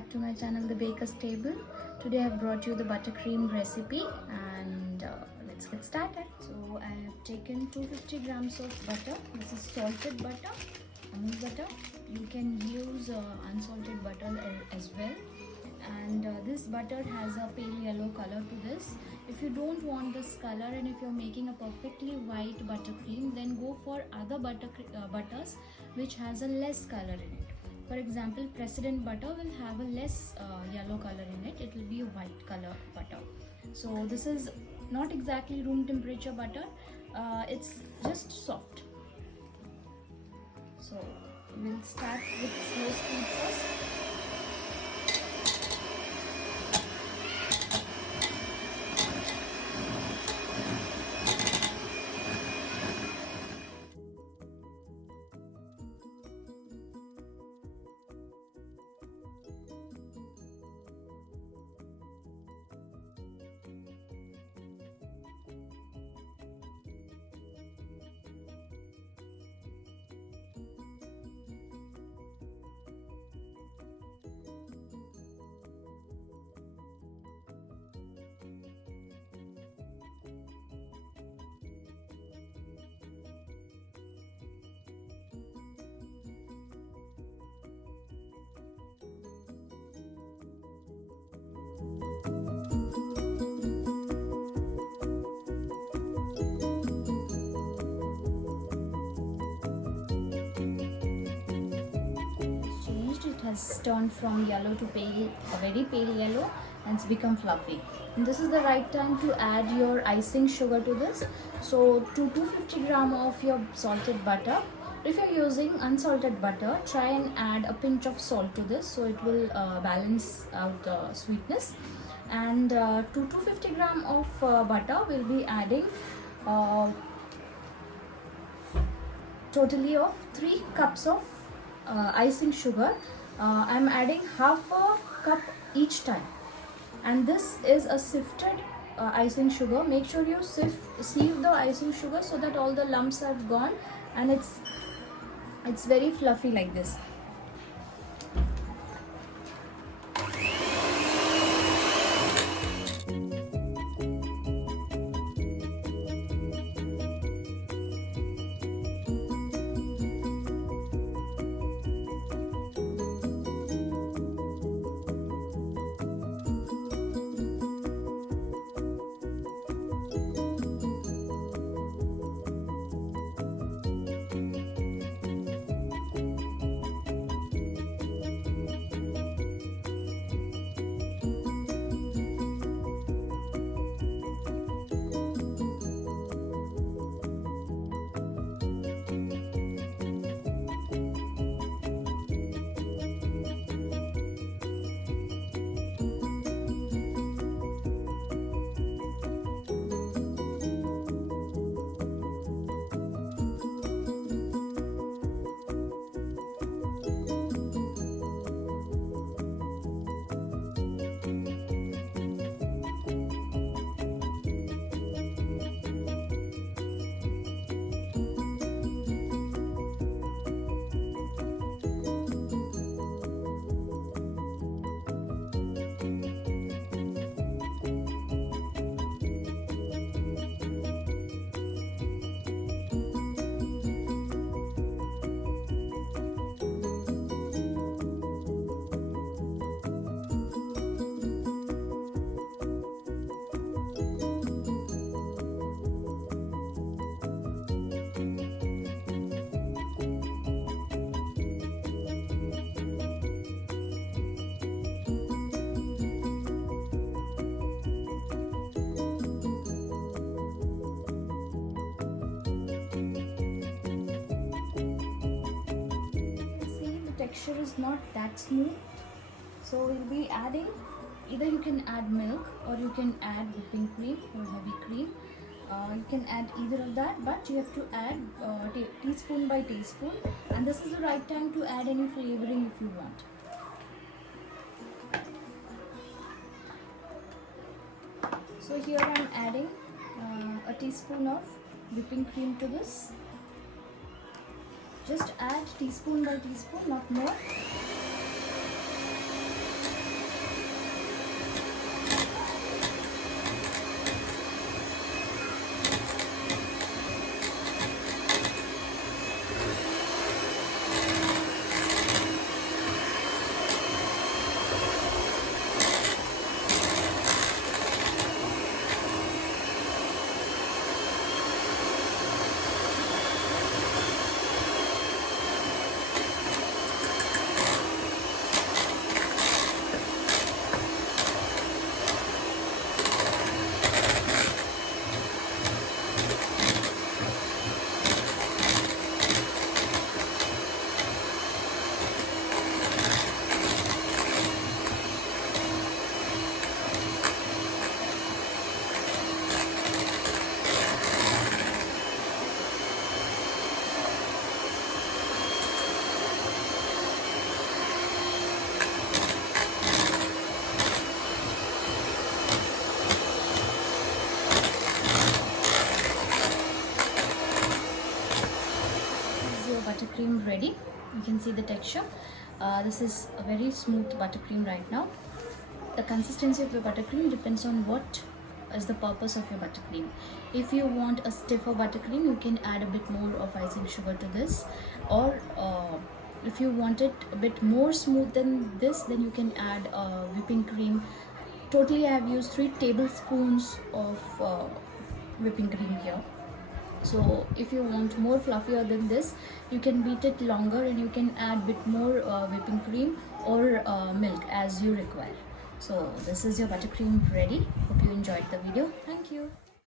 back to my channel, The Baker's Table. Today I've brought you the buttercream recipe and let's get started. So I have taken 250 grams of butter. This is salted butter, Amul butter. You can use unsalted butter as well. And this butter has a pale yellow color to this. If you don't want this color and if you're making a perfectly white buttercream, then go for other butters which has a less color in it. For example, President butter will have a less yellow color in it. It will be a white color butter. So this is not exactly room temperature butter. It's just soft. So we'll start with slow speed first. Has turned from yellow to pale, a very pale yellow, and it's become fluffy. And this is the right time to add your icing sugar to this. So to 250 gram of your salted butter. If you're using unsalted butter, try and add a pinch of salt to this, so it will balance out the sweetness. And to 250 gram of butter, we'll be adding totally of 3 cups of icing sugar. I'm adding half a cup each time, and this is a sifted icing sugar. Make sure you sieve the icing sugar so that all the lumps have gone and it's very fluffy like this. Texture is not that smooth, so we'll be adding, either you can add milk or you can add whipping cream or heavy cream. You can add either of that, but you have to add teaspoon by teaspoon, and this is the right time to add any flavoring if you want. So here I'm adding a teaspoon of whipping cream to this. Just add teaspoon by teaspoon, not more. buttercream ready. You can see the texture. This is a very smooth buttercream right now. The consistency of the buttercream depends on what is the purpose of your buttercream. If you want a stiffer buttercream, you can add a bit more of icing sugar to this, or if you want it a bit more smooth than this, then you can add whipping cream. Totally I have used 3 tablespoons of whipping cream here. So if you want more fluffier than this, you can beat it longer and you can add bit more whipping cream or milk as you require. So this is your buttercream ready. Hope you enjoyed the video. Thank you.